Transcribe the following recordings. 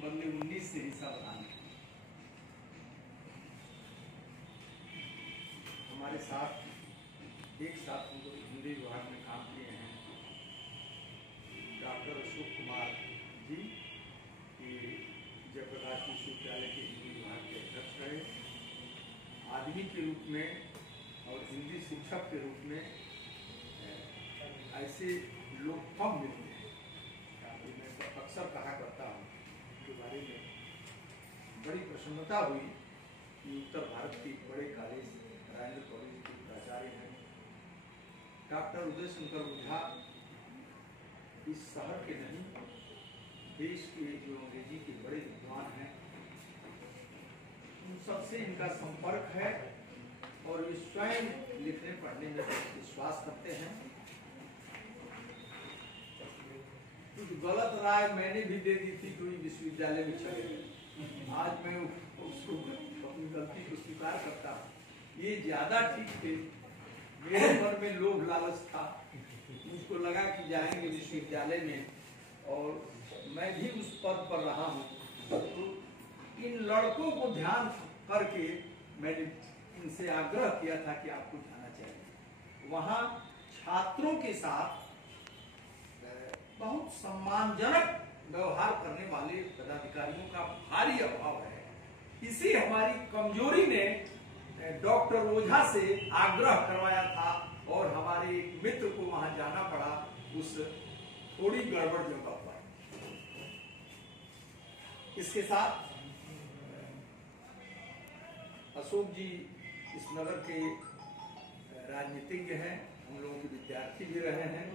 बदले 19 से ही सावधान है। हमारे साथ एक साथ हम लोग हिंदी विभाग में काम किए हैं डॉक्टर अशोक कुमार जी, जयप्रकाश विश्वविद्यालय के हिंदी विभाग के अध्यक्ष रहे। आदमी के रूप में और हिंदी शिक्षक के रूप में ऐसे लोग कम मिलते हैं। मैं अक्सर कहा करता हूँ के बारे में बड़ी प्रसन्नता हुई कि उत्तर भारत के बड़े कॉलेज राजेंद्र कॉलेज के प्राचार्य हैं डॉक्टर उदय शंकर ओझा, इस शहर के नहीं देश के जो अंग्रेजी के बड़े विद्वान हैं, उन सबसे इनका संपर्क है और वे स्वयं लिखने पढ़ने में विश्वास करते हैं। कुछ गलत राय मैंने भी दे दी थी तो विश्वविद्यालय में चले गए। आज मैं उसको अपनी गलती को स्वीकार करता हूँ। ये ज्यादा ठीक थे, मेरे मन में लोभ लालच था, मुझको लगा कि जाएंगे विश्वविद्यालय में और मैं भी उस पद पर रहा हूँ, तो इन लड़कों को ध्यान करके मैंने इनसे आग्रह किया था कि आपको जाना चाहिए। वहाँ छात्रों के साथ बहुत सम्मानजनक व्यवहार करने वाले पदाधिकारियों का भारी अभाव है। इसी हमारी कमजोरी ने डॉक्टर ओझा से आग्रह करवाया था और हमारे एक मित्र को वहां जाना पड़ा उस थोड़ी गड़बड़ जगह पर। इसके साथ अशोक जी इस नगर के राजनीतिज्ञ हैं, हम लोगों के विद्यार्थी भी रहे हैं।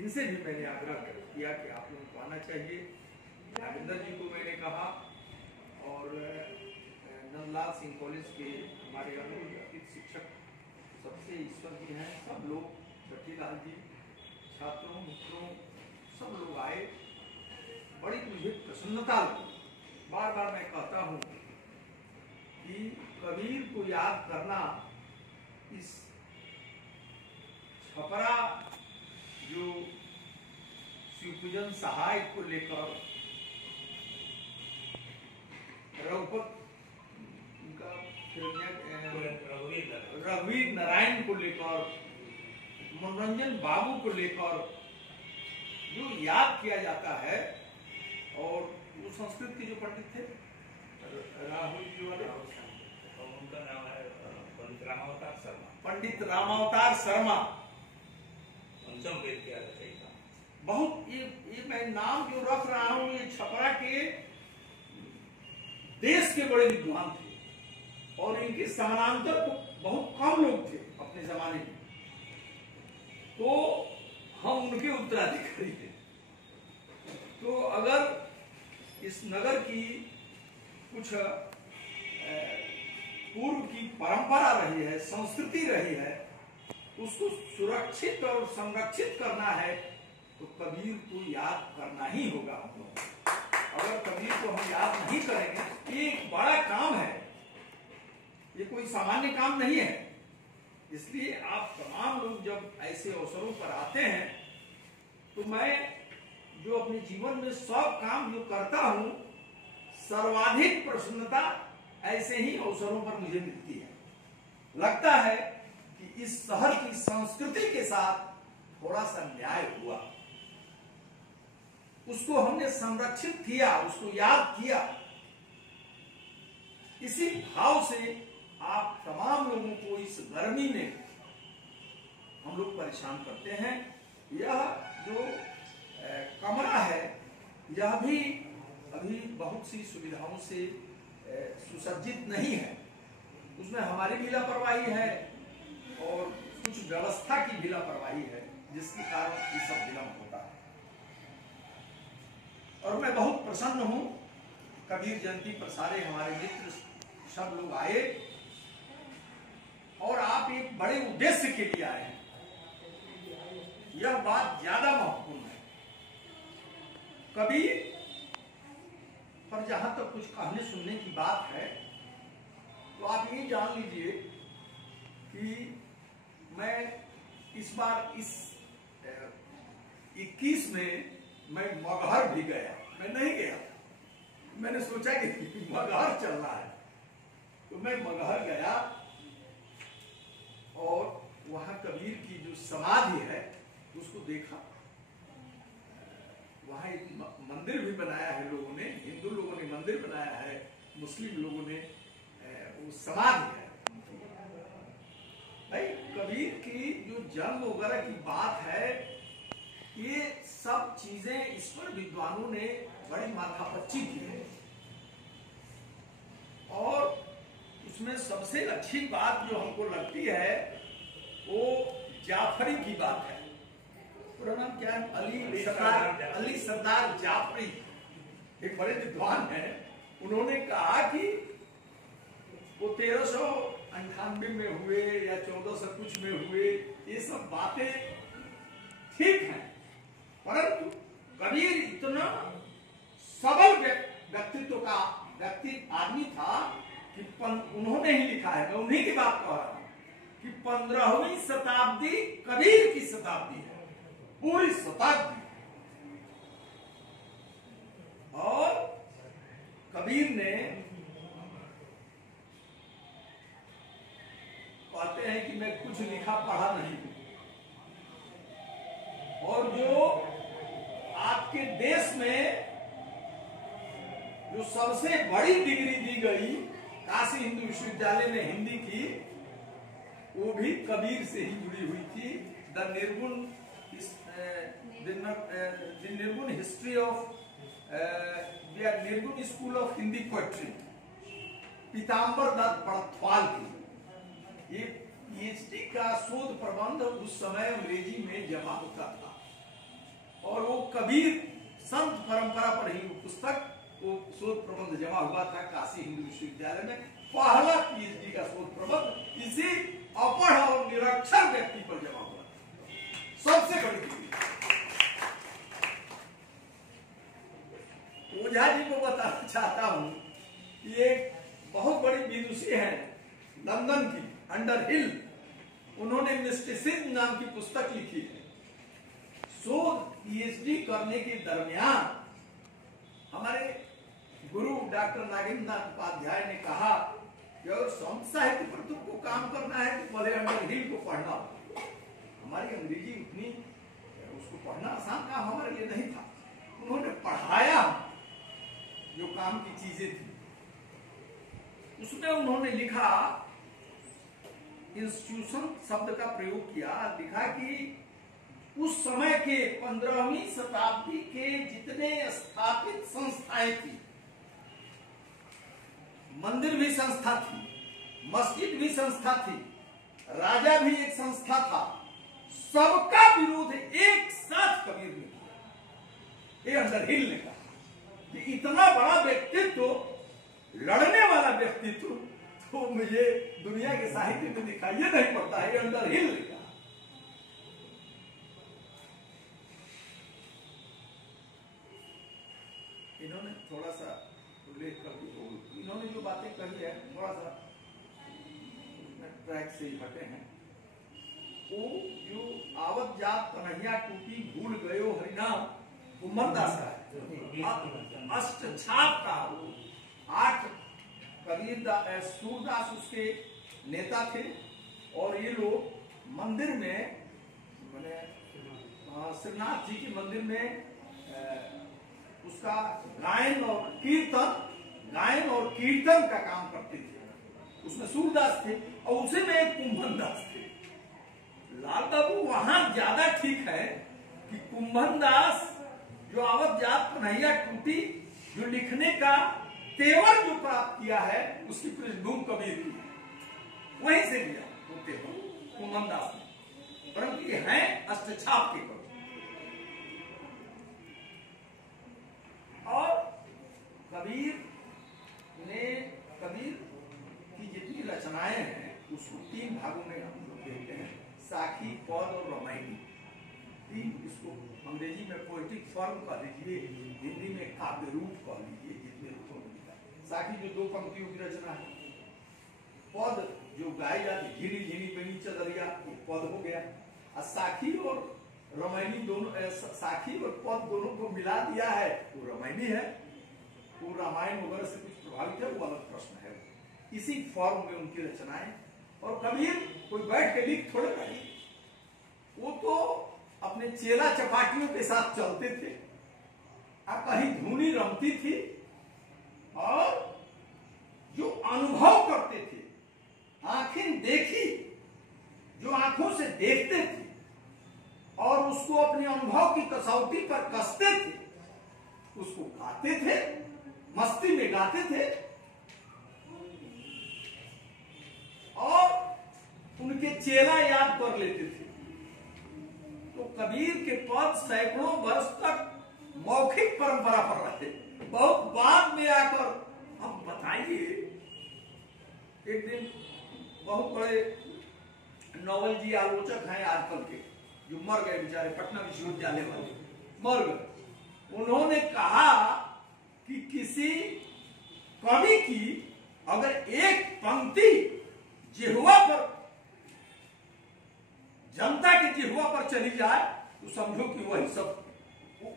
इनसे भी मैंने आग्रह किया कि आप लोगों को आना चाहिए। राजेंद्र जी को मैंने कहा और नंदलाल सिंह कॉलेज के हमारे अनुरूप शिक्षक सबसे ईश्वर जी हैं, सब लोग, छठीलाल जी, छात्रों मित्रों सब लोग आए। बड़ी मुझे प्रसन्नता लगी। बार बार मैं कहता हूँ कि कबीर को याद करना इस छपरा जो शिवपूजन सहाय को लेकर रघुवीर नारायण को लेकर, मनोरंजन बाबू को लेकर जो याद किया जाता है, और वो संस्कृत के जो पंडित थे राहुल जी वाले, उनका नाम है पंडित रामावतार शर्मा। पंडित रामावतार शर्मा पंचम वेद के रचयिता। बहुत ये मैं नाम जो रख रहा हूँ, ये छपरा के देश के बड़े विद्वान थे और इनके समानांतर तो बहुत कम लोग थे अपने जमाने में, तो हम उनके उत्तराधिकारी थे। तो अगर इस नगर की कुछ पूर्व की परंपरा रही है, संस्कृति रही है, उसको सुरक्षित और संरक्षित करना है तो कबीर को याद करना ही होगा हम लोग। अगर कबीर को हम याद नहीं करेंगे, ये एक बड़ा काम है, ये कोई सामान्य काम नहीं है। इसलिए आप तमाम लोग जब ऐसे अवसरों पर आते हैं, तो मैं जो अपने जीवन में सब काम जो करता हूं, सर्वाधिक प्रसन्नता ऐसे ही अवसरों पर मुझे मिलती है। लगता है कि इस शहर की संस्कृति के साथ थोड़ा सा न्याय हुआ, उसको हमने संरक्षित किया, उसको याद किया। इसी भाव से आप तमाम लोगों को इस गर्मी में हम लोग परेशान करते हैं। यह जो कमरा है, यह भी अभी बहुत सी सुविधाओं से सुसज्जित नहीं है। उसमें हमारी भी लापरवाही है और कुछ व्यवस्था की भी लापरवाही है, जिसके कारण ये सब विलंब होता है। और मैं बहुत प्रसन्न हूं, कबीर जयंती पर सारे हमारे मित्र सब लोग आए और आप एक बड़े उद्देश्य के लिए आए हैं। यह बात ज्यादा महत्वपूर्ण है। कबीर पर जहां तक कुछ कहने सुनने की बात है, तो आप ये जान लीजिए कि मैं इस बार इस 21 में मैं मगहर भी गया, मैं नहीं गया था। मैंने सोचा कि मगहर चल रहा है, तो मैं मगहर गया और वहां कबीर की जो समाधि है उसको देखा। वहां एक मंदिर भी बनाया है लोगों ने, हिंदू लोगों ने मंदिर बनाया है, मुस्लिम लोगों ने वो समाधि है। भाई कबीर की जो जन्म वगैरह की बात है, ये सब चीजें इस पर विद्वानों ने बड़ी माथापच्ची की है। और उसमें सबसे अच्छी बात जो हमको लगती है वो जाफरी की बात है। पूरा नाम क्या है? अली सरदार जाफरी, एक बड़े विद्वान हैं। उन्होंने कहा कि वो 1398 में हुए या 1400 कुछ में हुए, ये सब बातें ठीक हैं, परंतु कबीर इतना सबल व्यक्तित्व का आदमी था कि उन्होंने ही लिखा है, मैं उन्हीं की बात कह रहा हूं कि 15वीं शताब्दी कबीर की शताब्दी है, पूरी शताब्दी। और कबीर ने कहते हैं कि मैं कुछ लिखा पढ़ा नहीं हूं, और जो आपके देश में जो सबसे बड़ी डिग्री दी गई काशी हिंदू विश्वविद्यालय में हिंदी की, वो भी कबीर से ही जुड़ी हुई थी। द निर्गुण हिस्ट्री ऑफ निर्गुण स्कूल ऑफ हिंदी पोएट्री, पीताम्बर दत्त बड़थवाल की। ये पीएचडी का शोध प्रबंध उस समय अंग्रेजी में जमा होता था, और वो कबीर संत परंपरा पर ही वो पुस्तक, वो शोध प्रबंध जमा हुआ था काशी हिंदू विश्वविद्यालय में। पहला पीएचडी का शोध प्रबंध इसी अपढ़ और निरक्षर व्यक्ति पर जमा हुआ था, सबसे बड़ी डिग्री। ओझा जी को बताना चाहता हूं कि एक बहुत बड़ी विदुषी है लंदन की, अंडरहिल, उन्होंने मिस्टिसिज्म नाम की पुस्तक लिखी है। शोध पीएचडी करने के दरमियान हमारे गुरु डॉक्टर नागेंद्र नाथ उपाध्याय ने कहा कि अगर संत साहित्य पर तुमको काम करना है तो पहले अंडरहिल को पढ़ना होगा। हमारी अंग्रेजी उतनी, उसको पढ़ना आसान काम हमारे लिए नहीं था। उन्होंने पढ़ाया जो काम की चीजें थी, उसमें उन्होंने लिखा, इंस्टीट्यूशन शब्द का प्रयोग किया, लिखा कि उस समय के 15वीं शताब्दी के जितने स्थापित संस्थाएं थी, मंदिर भी संस्था थी, मस्जिद भी संस्था थी, राजा भी एक संस्था था, सबका विरोध एक साथ कबीर ने किया। ये अंडरहिल ने कहा कि इतना बड़ा व्यक्तित्व, लड़ने वाला व्यक्तित्व तो मुझे दुनिया के साहित्य में दिखाई नहीं पड़ता है। अंडरहिल ने कहा। इन्होंने थोड़ा सा उल्लेख कर दिया, इन्होंने जो बातें कही है थोड़ा सा ट्रैक से ही हटे हैं। वो जो आवत जात कन्हैया टूटी भूल गयो हरिनाम, कुम्भनदास का है, अष्ट छाप का। 8 कबीर सूरदास उसके नेता थे, और ये लोग मंदिर में, मैंने श्रीनाथ जी के मंदिर में उसका गायन और कीर्तन का काम करते थे। उसमें सूरदास थे और उसी में एक कुंभनदास थे। लाल बाबू वहां ज्यादा ठीक है कि कुंभनदास जो आवत जात कन्हैया टूटी, जो लिखने का तेवर जो प्राप्त किया है, उसकी पृष्ठभूमि कबीर की है, वहीं से लिया वो तेवर कुंभनदास ने, परंतु ये है अष्टछाप के कवि। और कबीर की जितनी रचनाएं हैं उसको 3 भागों में हम लोग देखते हैं, साखी, पद और रामायणी। 3, इसको अंग्रेजी में पोएटिक फॉर्म कह लीजिए, हिंदी में काव्य रूप कह लीजिए, जितने रूपों में लिखा। साखी जो 2 पंक्तियों की रचना है, पद जो गाई जाती, झिनी झिनी बनी चदरिया, पद हो गया। और साखी और रामायणी दोनों, साखी और पद दोनों को मिला दिया है, वो रामायणी है। वो रामायण वगैरह से कुछ प्रभावित है, वो अलग प्रश्न है। इसी फॉर्म में उनकी रचनाएं। और कबीर कोई बैठ के लिख थोड़े रही, वो तो अपने चेला चपाटियों के साथ चलते थे, कहीं धुनी रमती थी, और जो अनुभव करते थे, आंखें देखी, जो आंखों से देखते थे और उसको अपने अनुभव की कसौटी पर कसते थे, उसको गाते थे, मस्ती में गाते थे, और उनके चेला याद कर लेते थे। तो कबीर के पद सैकड़ों वर्ष तक मौखिक परंपरा पर रहे। बहुत बाद में आकर अब बताइए, एक दिन बहुत बड़े नॉवल जी आलोचक हैं आजकल के, जो मर गए बेचारे, पटना विश्वविद्यालय वाले मर गए। उन्होंने कहा कि किसी कवि की अगर एक पंक्ति जिह्वा पर, जनता की जिह्वा पर चली जाए, तो समझो कि वही सब,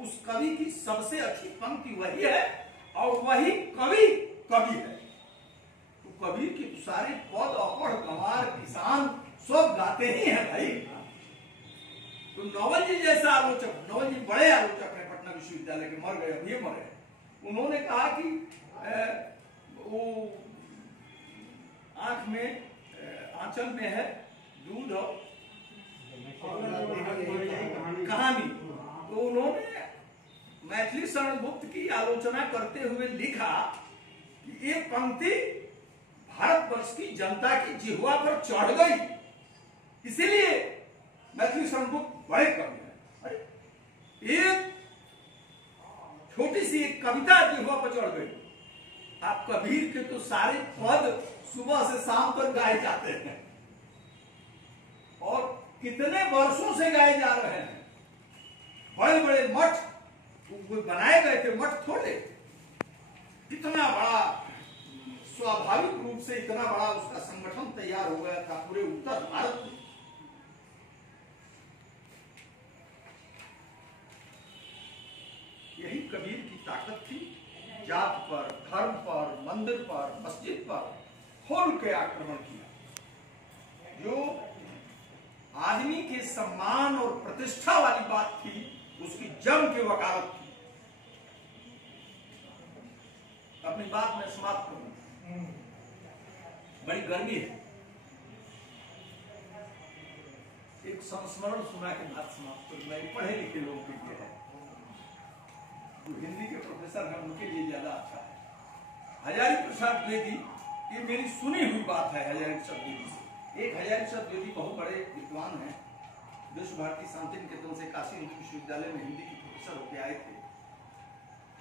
उस कवि की सबसे अच्छी पंक्ति वही है, और वही कवि कवि है। तो कबीर के सारे पद, अकड़, गंवार, किसान सब गाते ही हैं भाई। तो नवल जी जैसा आलोचक, नवल जी बड़े आलोचक हैं पटना विश्वविद्यालय के, मर गए, अभी मरे। उन्होंने कहा कि वो आंख में, आंचल में है दूध और कहानी। तो उन्होंने मैथिली शरण गुप्त की आलोचना करते हुए लिखा कि ये पंक्ति भारतवर्ष की जनता की जिह्वा पर चढ़ गई, इसीलिए मैथिली शरण गुप्त बड़े कवि हैं। एक छोटी सी एक कविता जिह्वा पर चढ़ गई। आप कबीर के तो सारे पद सुबह से शाम तक गाए जाते हैं, और कितने वर्षों से गाए जा रहे हैं। बड़े बड़े मठ बनाए गए थे, मठ थोड़े, इतना बड़ा, स्वाभाविक रूप से इतना बड़ा उसका संगठन तैयार हो गया था पूरे उत्तर भारत में। यही कबीर की ताकत थी। जात पर, धर्म पर, मंदिर पर, मस्जिद पर खोल के आक्रमण किया। जो आदमी के सम्मान और प्रतिष्ठा वाली बात थी, उसकी जम के वकालत की। अपनी बात में समाप्त करूं, बड़ी गर्मी है, एक संस्मरण सुना के बात समाप्त करूं। मैं पढ़े लिखे लोगों के लिए है, जो हिंदी के प्रोफेसर हैं उनके लिए ज्यादा अच्छा है। हजारी प्रसाद द्विवेदी, ये मेरी सुनी हुई बात है हजारी प्रसाद द्विवेदी से। एक हजारी प्रसाद द्विवेदी बहुत बड़े विद्वान हैं, विश्व भारती शांति निकेतन से काशी हिंदू विश्वविद्यालय में हिंदी के प्रोफेसर होके आए थे।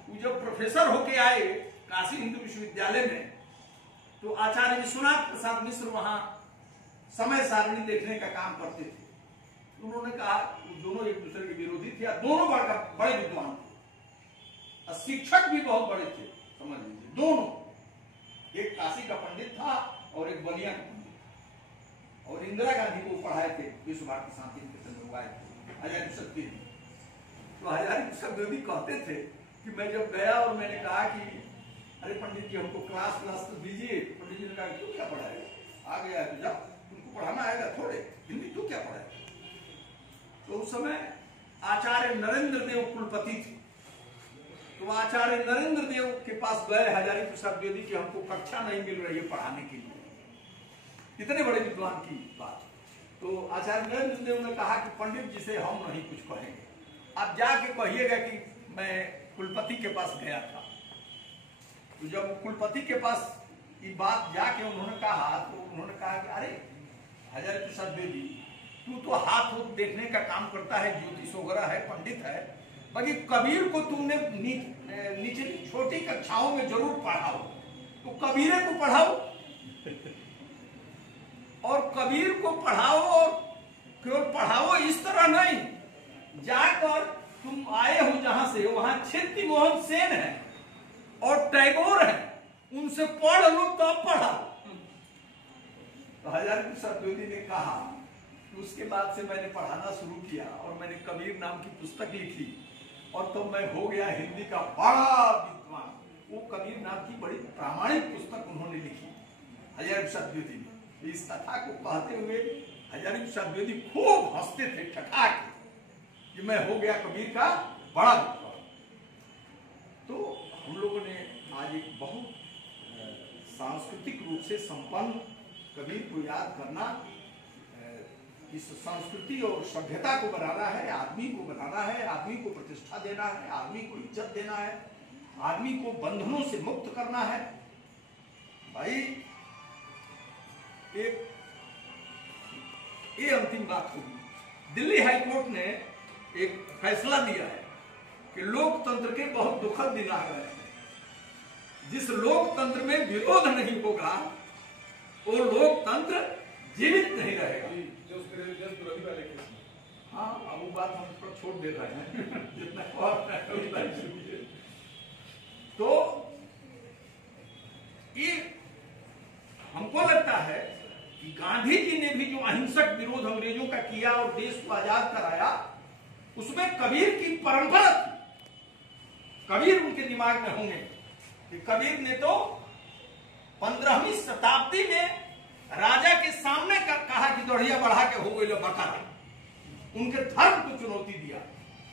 वो जब प्रोफेसर होके आए काशी हिंदू विश्वविद्यालय में, तो आचार्य विश्वनाथ प्रसाद मिश्र वहां समय सारणी देखने का काम करते थे। उन्होंने कहा, दोनों एक दूसरे के विरोधी थे, दोनों बड़े विद्वान थे, शिक्षक भी बहुत बड़े थे, समझ लीजिए दोनों। एक काशी का पंडित था और एक बलिया का पंडित, और इंदिरा गांधी को पढ़ाए थे विश्व भारती शांति निकेतन में आए थे हजारी प्रसाद द्विवेदी। तो हजारी प्रसाद द्विवेदी कहते थे कि मैं जब गया और मैंने कहा कि अरे पंडित जी हमको क्लास तो दीजिए, पंडित जी ने कहा तू क्या पढ़ाएगा, आ गया तो जा, तुमको पढ़ाना आएगा थोड़े, हिंदी तू क्या पढ़ाएगा। तो उस समय आचार्य नरेंद्र देव कुलपति थे। तो आचार्य नरेंद्र देव के पास गए हजारी प्रसाद द्विवेदी की, हमको कक्षा नहीं मिल रही है पढ़ाने के लिए, इतने बड़े विद्वान की बात। तो आचार्य नरेंद्र देव ने कहा कि पंडित जी से हम नहीं कुछ कहेंगे, आप जाके कहिएगा कि मैं कुलपति के पास गया था। तो जब कुलपति के पास ये बात जाके उन्होंने कहा, तो उन्होंने कहा कि अरे हजारी प्रसाद द्विवेदी, तू तो हाथ देखने का काम करता है, ज्योतिष वगैरह है, पंडित है, बाकी कबीर को तुमने नीचे छोटी कक्षाओं में जरूर पढ़ाओ, तो कबीरे को पढ़ाओ, और कबीर को पढ़ाओ, और केवल पढ़ाओ इस तरह नहीं, जाकर तुम आए हो जहां से, वहां क्षेत्री मोहन सेन है और टैगोर है, उनसे पढ़ लो तब पढ़ाओ। तो हजारी प्रसाद द्विवेदी ने कहा, उसके बाद से मैंने पढ़ाना शुरू किया और मैंने कबीर नाम की पुस्तक लिखी, और तो मैं हो गया हिंदी का बड़ा विद्वान। वो कबीरनाथ की बड़ी प्रामाणिक पुस्तक उन्होंने लिखी हजारी प्रसाद द्विवेदी में। इस कथा को कहते हुए हजारी प्रसाद द्विवेदी खूब हंसते थे ठठाक कि मैं हो गया कबीर का बड़ा भक्त। तो हम लोगों ने आज एक बहुत सांस्कृतिक रूप से संपन्न कबीर को याद करना, इस संस्कृति और सभ्यता को बनाना है, आदमी को बनाना है, आदमी को प्रतिष्ठा देना है, आदमी को इज्जत देना है, आदमी को बंधनों से मुक्त करना है। भाई एक ये अंतिम बात होगी, दिल्ली हाईकोर्ट ने एक फैसला दिया है कि लोकतंत्र के बहुत दुखद दिन आ गए हैं। जिस लोकतंत्र में विरोध नहीं होगा वो लोकतंत्र जीवित नहीं रहेगा। हाँ, अब वो बात हम पर छोड़ दे रहे हैं जितना तो ये हमको लगता है कि गांधी जी ने भी जो अहिंसक विरोध अंग्रेजों का किया और देश को आजाद कराया, उसमें कबीर की परंपरा थी। कबीर उनके दिमाग में होंगे कि कबीर ने तो 15वीं शताब्दी में राजा के सामने कहा कि दौड़िया बढ़ा के हो गई बका, उनके धर्म को चुनौती दिया।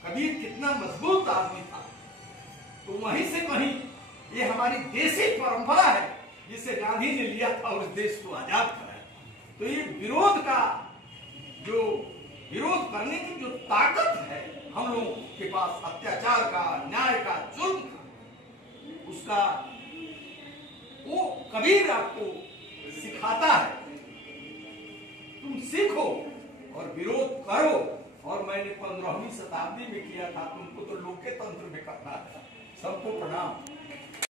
कबीर कितना मजबूत आदमी था। तो वहीं से कहीं ये हमारी देसी परंपरा है जिसे गांधी ने लिया था और इस देश को आजाद कराया। तो ये विरोध का जो विरोध करने की जो ताकत है हम लोगों के पास, अत्याचार का, न्याय का, जुल्म का, उसका वो कबीर आपको सिखाता है। तुम सीखो और विरोध करो। और मैंने 15वीं शताब्दी में किया था, तुमको तो लोकतंत्र में करना है। सबको प्रणाम।